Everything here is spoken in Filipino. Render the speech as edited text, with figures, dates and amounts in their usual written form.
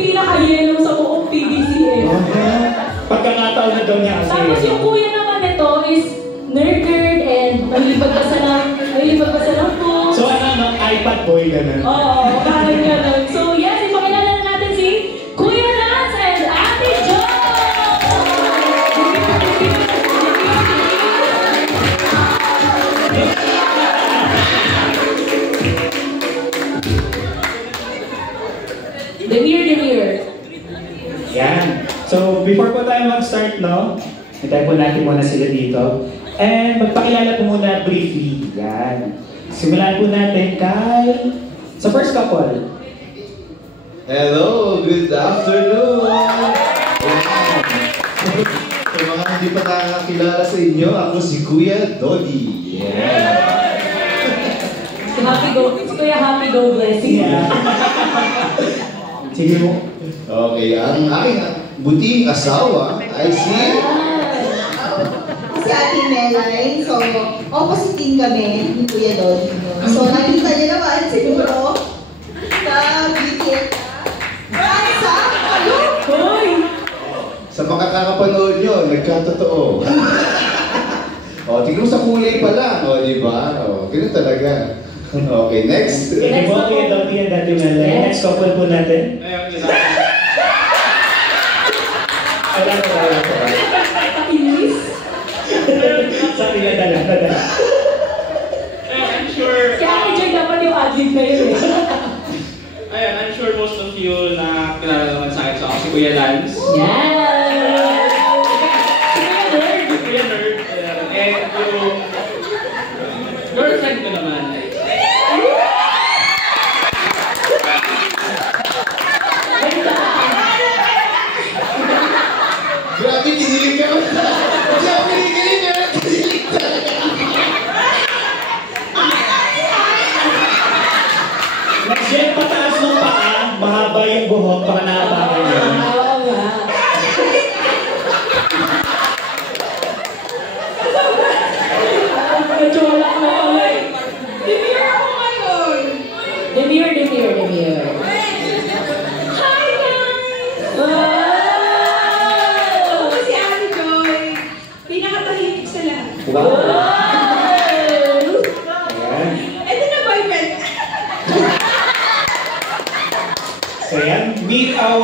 pinaka-yellow sa buong PBCS. Pagkakataon na daw niya kasi. Tapos yung kuya naman nito is nerd and malipagpasa ng books. So ano, iPad boy ganun? Oo, parang ganun. So yes, ipakilala na natin si Kuya Lance and Ate Jo! Demir. Yan. So, before po tayo mag-start, no? Hintay po natin muna sila dito. And magpakilala po muna briefly. Yan. Simulan po natin sa first couple. Hello! Good afternoon! Sa mga hindi pa nakakakilala sa inyo, ako si Kuya Dodi. Si Kuya Happy Go Blessing. Yeah. Sige mo. Okay, ang aking buting asawa ay si Ate Melay. So, opposite din kami ni Kuya Dodi. So, nakita niyo naman siguro sa BTS. Sa Hoy! sa makakapanood nyo, nagkatotoo. Tignan mo sa kulay pa lang, di ba? Ganun talaga. Okay, next. Hindi po Kuya Dodi and Ate Melay. Next couple po natin. Inis? Sabi na dala. I'm sure... Si Ate Joy dapat yung adlib na yun eh. Ayan, I'm sure most of you na kilala naman sa akin. So ako si Kuya Lance. Yes! Si Kuya Nerd. Kuya Nerd. And yung girlfriend ko naman. Grabe, kinilig ka. Hindi ako kinilig ka. Kinilig talaga. Next pataas ng paa, mahaba yung buhok, baka nakabakan yun. Oo nga. Medyo wala ka na pala eh. Demir ako ngayon. Demir. Hi guys! Ako si Ate Joy. Pinakatahimik sa lahat. Wow! Wow! Ayan. Ito na boyfriend. So yan, meet our